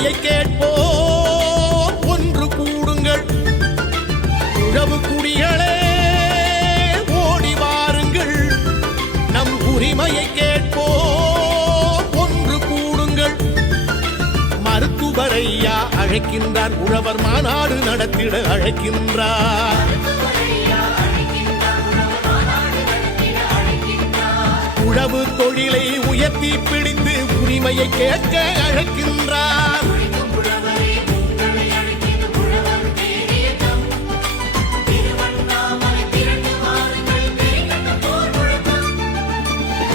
உரிமையை கேட்போம் ஒன்று கூடுங்கள். உழவு குடிகளே ஓடி வாருங்கள், நம் உரிமையை கேட்போம் ஒன்று கூடுங்கள். மருத்துவரையா அழைக்கின்றார், உழவர் மாநாடு நடத்திட அழைக்கின்றார். உழவு தொழிலை உயர்த்தி பிடித்து உரிமையை கேட்க அழைக்கின்றார்.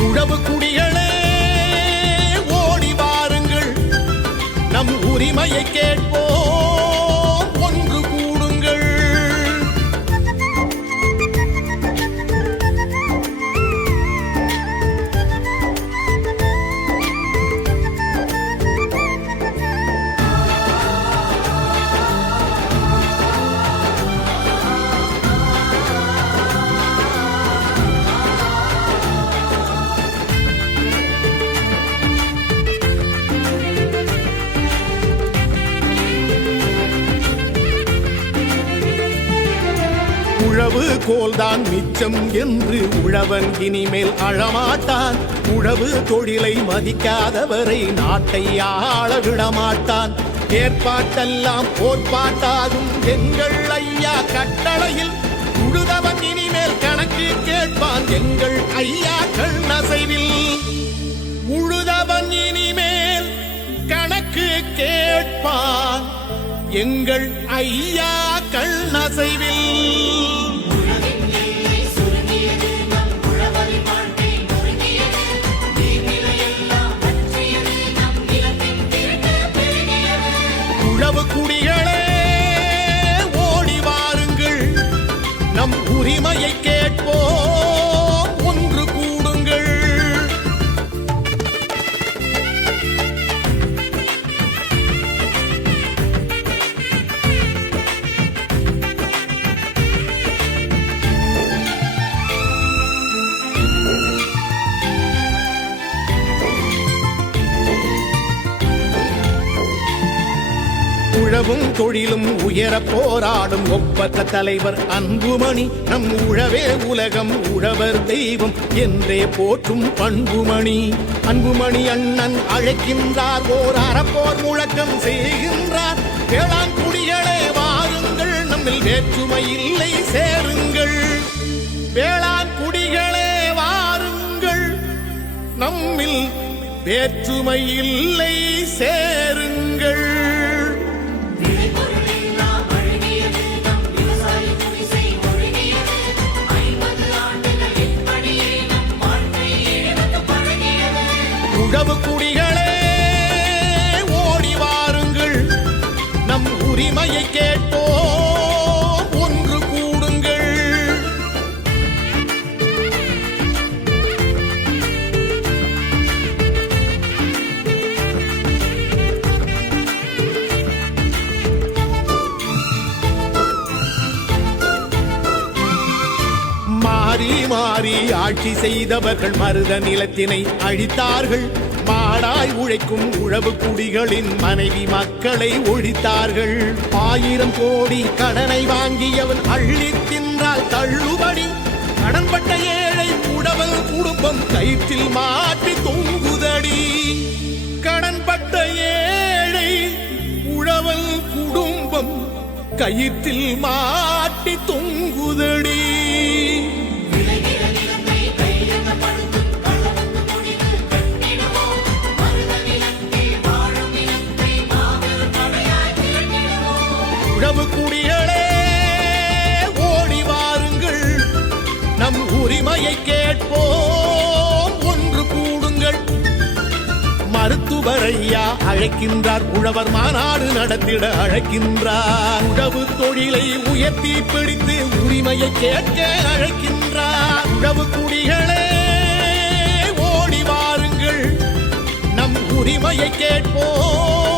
உழவு குடிகளே ஓடி வாருங்கள், நம் உரிமையை கேட்போம் ஒன்று கூடுங்கள். உழவு கோல்தான் மிச்சம் என்று உழவன் இனிமேல் அழமாட்டான். உழவு தொழிலை மதிக்காதவரை நாட்டை ஆள விடமாட்டான். ஏற்பாட்டெல்லாம் போர்ப்பாட்டாகும் எங்கள் ஐயா கட்டளையில் உழுதவன் இனிமேல் கணக்கு கேட்பான் எங்கள் ஐயா கண்ணசைவில். உழுதவன் இனிமேல் கணக்கு கேட்பான் எங்கள் ஐயா கண்ணசைவில். உழவு குடிகளே ஓடி வாருங்கள், நம் உரிமையை கேட்போம் ஒன்று கூடுங்கள். உழவும் தொழிலும் உயர போராடும் ஒப்பற்ற தலைவர் அன்புமணி. நம் உழவே உலகம், உழவர் தெய்வம் என்றே போற்றும் பண்புமணி. அன்புமணி அண்ணன் அழைக்கின்றார், ஓர் அறப்போர் முழக்கம் செய்கின்றார். வேளாண் குடிகளே வாருங்கள், நம்மில் வேற்றுமை இல்லை சேருங்கள். வேளாண் குடிகளே வாருங்கள், நம்மில் வேற்றுமை இல்லை சேருங்கள். உழவு குடிகளே ஓடி வாருங்கள், நம் உரிமையை கேட்போம் ஒன்று கூடுங்கள். மாறி மாறி ஆட்சி செய்தவர்கள் மருத நிலத்தினை அழித்தார்கள். மாடாய் உழைக்கும் உழவு குடிகளின் மனைவி மக்களை ஒழித்தார்கள். 1000 கோடி கடனை வாங்கியவன் அள்ளி தின்றால் தள்ளுபடி. கடன்பட்ட ஏழை உழவன் குடும்பம் கயிற்றில் மாட்டி தொங்குதடி. கடன்பட்ட ஏழை உழவன் குடும்பம் கயிற்றில் மாட்டி தொங்குதடி. உழவு குடிகளே ஓடி வாருங்கள், நம் உரிமையை கேட்போம் ஒன்று கூடுங்கள். மருத்துவரையா அழைக்கின்றார், உழவர் மாநாடு நடத்திட அழைக்கின்றார். உழவு தொழிலை உயர்த்தி பிடித்து உரிமையை கேட்க அழைக்கின்றார். உழவு குடிகளே ஓடி வாருங்கள், நம் உரிமையை கேட்போம்